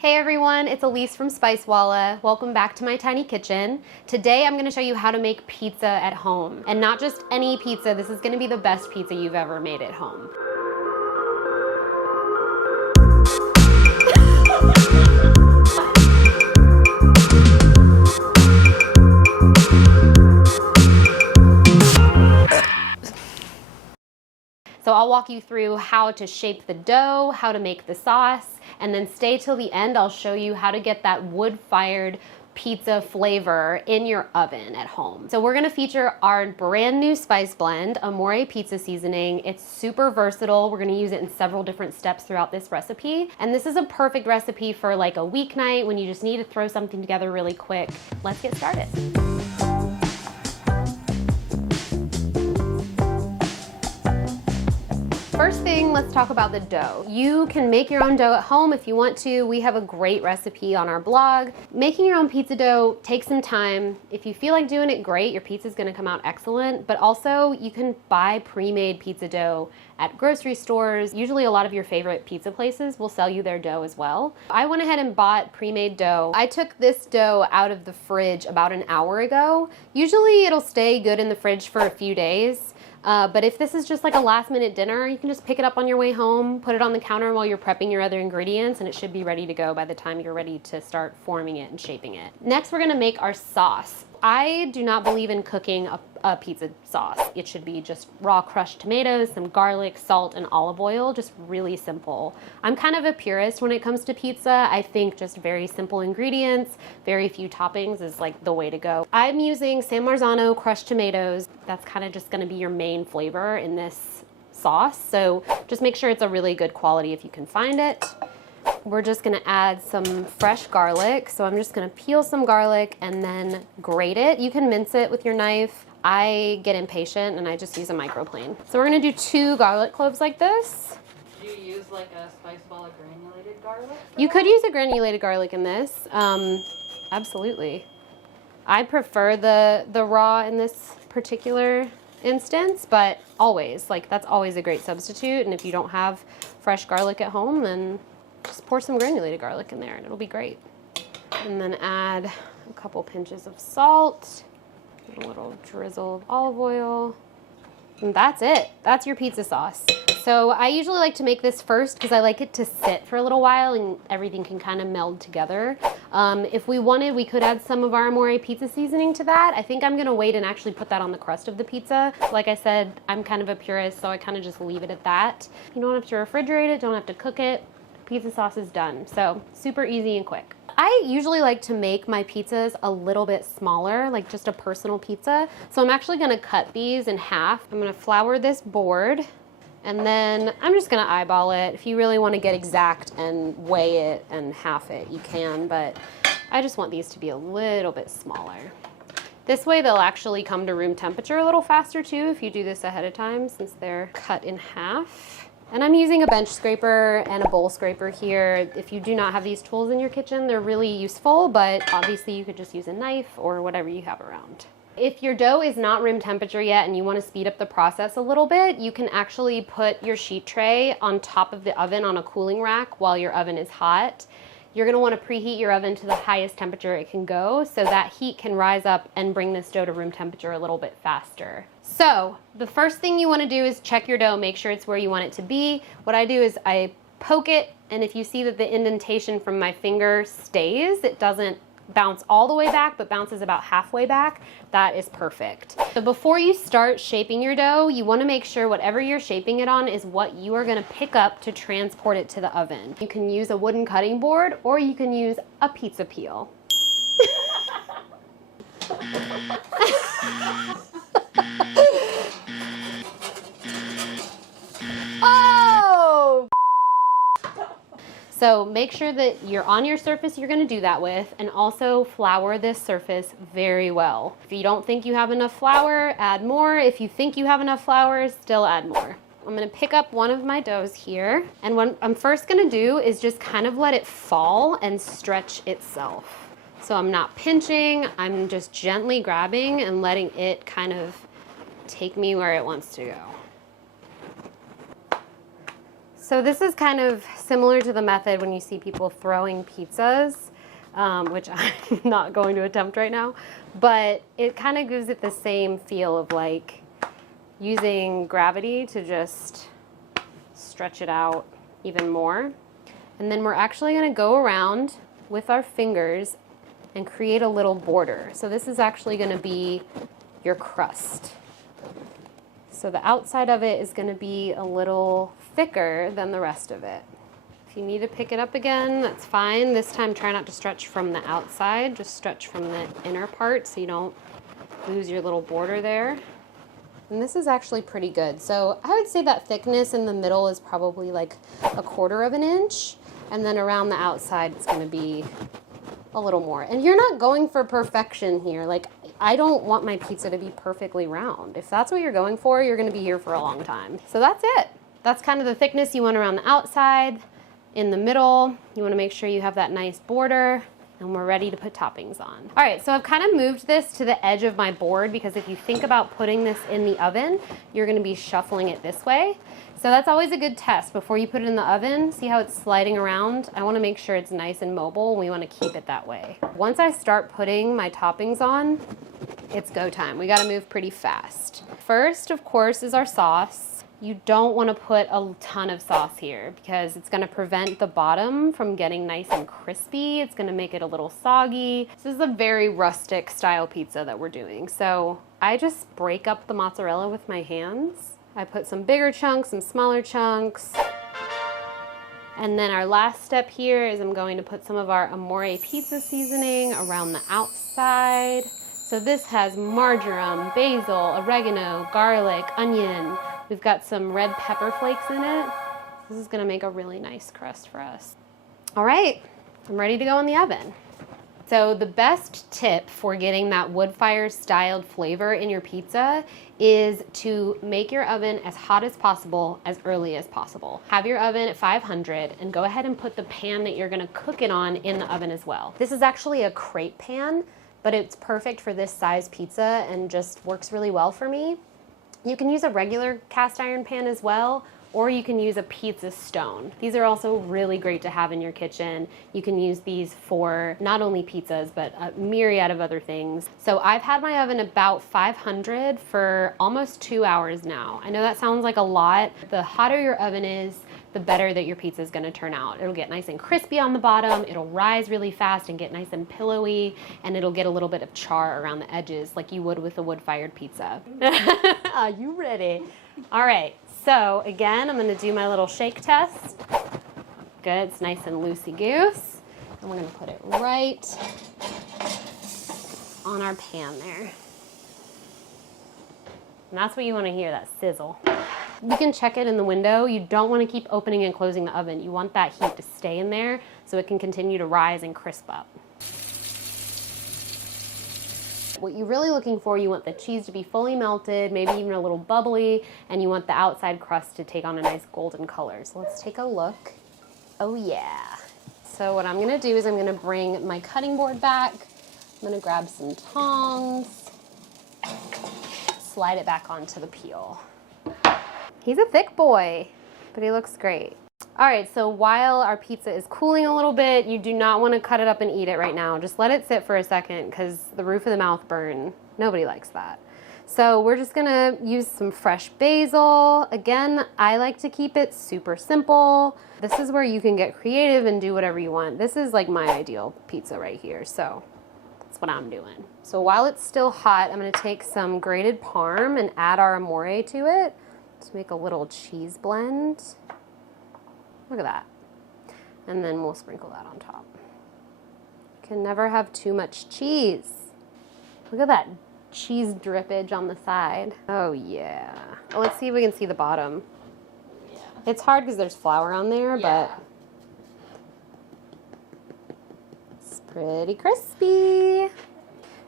Hey everyone, it's Alyse from Spicewalla. Welcome back to my tiny kitchen. Today I'm gonna show you how to make pizza at home. And not just any pizza, this is gonna be the best pizza you've ever made at home. So I'll walk you through how to shape the dough, how to make the sauce, and then stay till the end. I'll show you how to get that wood-fired pizza flavor in your oven at home. So we're gonna feature our brand new spice blend, Amore pizza seasoning. It's super versatile. We're gonna use it in several different steps throughout this recipe. And this is a perfect recipe for like a weeknight when you just need to throw something together really quick. Let's get started. First thing, let's talk about the dough. You can make your own dough at home if you want to. We have a great recipe on our blog. Making your own pizza dough takes some time. If you feel like doing it, great. Your pizza's gonna come out excellent, but also you can buy pre-made pizza dough at grocery stores. Usually a lot of your favorite pizza places will sell you their dough as well. I went ahead and bought pre-made dough. I took this dough out of the fridge about an hour ago. Usually it'll stay good in the fridge for a few days. But if this is just like a last minute dinner, you can just pick it up on your way home, put it on the counter while you're prepping your other ingredients, and it should be ready to go by the time you're ready to start forming it and shaping it. Next, we're gonna make our sauce. I do not believe in cooking a pizza sauce. It should be just raw crushed tomatoes, some garlic, salt, and olive oil, just really simple. I'm kind of a purist when it comes to pizza. I think just very simple ingredients, very few toppings is like the way to go. I'm using San Marzano crushed tomatoes. That's kind of just gonna be your main flavor in this sauce. So just make sure it's a really good quality if you can find it. We're just gonna add some fresh garlic. So I'm just gonna peel some garlic and then grate it. You can mince it with your knife. I get impatient and I just use a microplane. So we're gonna do 2 garlic cloves like this. Do you use like a Spicewalla granulated garlic? You could use a granulated garlic in this. Absolutely. I prefer the raw in this particular instance, but always, like that's always a great substitute. And if you don't have fresh garlic at home, then just pour some granulated garlic in there and it'll be great. And then add a couple pinches of salt, a little drizzle of olive oil, and that's it. That's your pizza sauce. So I usually like to make this first because I like it to sit for a little while and everything can kind of meld together. If we wanted, we could add some of our Amore pizza seasoning to that. I think I'm gonna wait and actually put that on the crust of the pizza. Like I said, I'm kind of a purist, so I kind of just leave it at that. You don't have to refrigerate it, don't have to cook it. Pizza sauce is done. So super easy and quick. I usually like to make my pizzas a little bit smaller, like just a personal pizza. So I'm actually gonna cut these in half. I'm gonna flour this board and then I'm just gonna eyeball it. If you really wanna get exact and weigh it and half it, you can, but I just want these to be a little bit smaller. This way they'll actually come to room temperature a little faster too if you do this ahead of time since they're cut in half. And I'm using a bench scraper and a bowl scraper here. If you do not have these tools in your kitchen, they're really useful, but obviously you could just use a knife or whatever you have around. If your dough is not room temperature yet and you want to speed up the process a little bit, you can actually put your sheet tray on top of the oven on a cooling rack while your oven is hot. You're gonna wanna preheat your oven to the highest temperature it can go so that heat can rise up and bring this dough to room temperature a little bit faster. So the first thing you wanna do is check your dough, make sure it's where you want it to be. What I do is I poke it, and if you see that the indentation from my finger stays, it doesn't bounce all the way back, but bounces about halfway back, that is perfect. So before you start shaping your dough, you wanna make sure whatever you're shaping it on is what you are gonna pick up to transport it to the oven. You can use a wooden cutting board or you can use a pizza peel. Oh! So make sure that you're on your surface you're gonna do that with, and also flour this surface very well. If you don't think you have enough flour, add more. If you think you have enough flour, still add more. I'm gonna pick up one of my doughs here, and what I'm first gonna do is just kind of let it fall and stretch itself. So I'm not pinching, I'm just gently grabbing and letting it kind of take me where it wants to go. So this is kind of similar to the method when you see people throwing pizzas, which I'm not going to attempt right now, but it kind of gives it the same feel of like using gravity to just stretch it out even more. And then we're actually going to go around with our fingers and create a little border. So this is actually going to be your crust. So the outside of it is going to be a little thicker than the rest of it. If you need to pick it up again, that's fine. This time try not to stretch from the outside, just stretch from the inner part so you don't lose your little border there. And this is actually pretty good. So I would say that thickness in the middle is probably like 1/4 of an inch. And then around the outside, it's gonna be a little more. And you're not going for perfection here. Like, I don't want my pizza to be perfectly round. If that's what you're going for, you're gonna be here for a long time. So that's it. That's kind of the thickness you want around the outside. In the middle, you wanna make sure you have that nice border, and we're ready to put toppings on. All right, so I've kind of moved this to the edge of my board because if you think about putting this in the oven, you're gonna be shuffling it this way. So that's always a good test. Before you put it in the oven, see how it's sliding around? I wanna make sure it's nice and mobile, and we wanna keep it that way. Once I start putting my toppings on, it's go time. We gotta move pretty fast. First, of course, is our sauce. You don't want to put a ton of sauce here because it's going to prevent the bottom from getting nice and crispy. It's going to make it a little soggy. This is a very rustic style pizza that we're doing. So I just break up the mozzarella with my hands. I put some bigger chunks, some smaller chunks. And then our last step here is I'm going to put some of our Amore pizza seasoning around the outside. So this has marjoram, basil, oregano, garlic, onion. We've got some red pepper flakes in it. This is gonna make a really nice crust for us. All right, I'm ready to go in the oven. So the best tip for getting that wood fire styled flavor in your pizza is to make your oven as hot as possible, as early as possible. Have your oven at 500 and go ahead and put the pan that you're gonna cook it on in the oven as well. This is actually a crepe pan, but it's perfect for this size pizza and just works really well for me. You can use a regular cast iron pan as well, or you can use a pizza stone. These are also really great to have in your kitchen. You can use these for not only pizzas, but a myriad of other things. So I've had my oven about 500 for almost 2 hours now. I know that sounds like a lot. The hotter your oven is, the better that your pizza is gonna turn out. It'll get nice and crispy on the bottom, it'll rise really fast and get nice and pillowy, and it'll get a little bit of char around the edges like you would with a wood-fired pizza. Are you ready? All right, so again, I'm gonna do my little shake test. Good, it's nice and loosey-goose. And we're gonna put it right on our pan there. And that's what you wanna hear, that sizzle. You can check it in the window. You don't want to keep opening and closing the oven. You want that heat to stay in there so it can continue to rise and crisp up. What you're really looking for, you want the cheese to be fully melted, maybe even a little bubbly, and you want the outside crust to take on a nice golden color. So let's take a look. Oh yeah. So what I'm gonna do is I'm gonna bring my cutting board back. I'm gonna grab some tongs, slide it back onto the peel. He's a thick boy, but he looks great. All right, so while our pizza is cooling a little bit, you do not want to cut it up and eat it right now. Just let it sit for a second because the roof of the mouth burn. Nobody likes that. So we're just gonna use some fresh basil. Again, I like to keep it super simple. This is where you can get creative and do whatever you want. This is like my ideal pizza right here, so that's what I'm doing. So while it's still hot, I'm gonna take some grated parm and add our Amore to it to make a little cheese blend. Look at that. And then we'll sprinkle that on top. You can never have too much cheese. Look at that cheese drippage on the side. Oh yeah. Well, let's see if we can see the bottom. Yeah. It's hard because there's flour on there, but it's pretty crispy.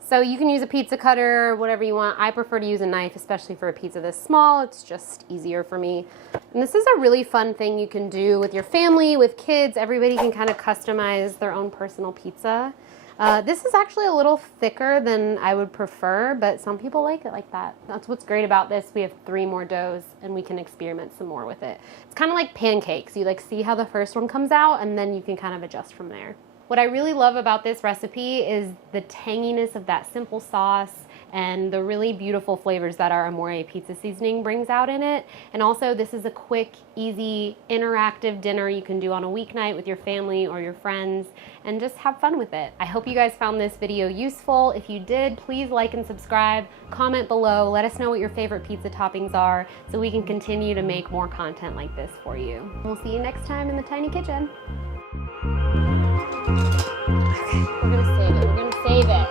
So you can use a pizza cutter, whatever you want. I prefer to use a knife, especially for a pizza this small. It's just easier for me. And this is a really fun thing you can do with your family, with kids. Everybody can kind of customize their own personal pizza. This is actually a little thicker than I would prefer, but some people like it like that. That's what's great about this. We have 3 more doughs and we can experiment some more with it. It's kind of like pancakes. You like see how the first one comes out and then you can kind of adjust from there. What I really love about this recipe is the tanginess of that simple sauce and the really beautiful flavors that our Amore pizza seasoning brings out in it. And also this is a quick, easy, interactive dinner you can do on a weeknight with your family or your friends and just have fun with it. I hope you guys found this video useful. If you did, please like and subscribe, comment below, let us know what your favorite pizza toppings are so we can continue to make more content like this for you. We'll see you next time in the tiny kitchen. Okay, we're gonna save it, we're gonna save it.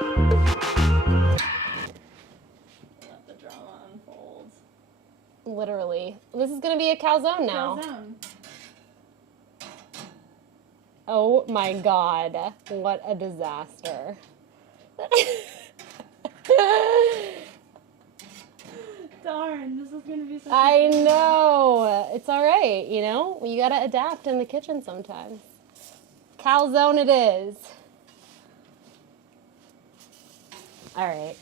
Literally. This is going to be a calzone now. Calzone. Oh my god. What a disaster. Darn, this is going to be such I know. It's alright, you know? You got to adapt in the kitchen sometimes. Calzone it is. Alright.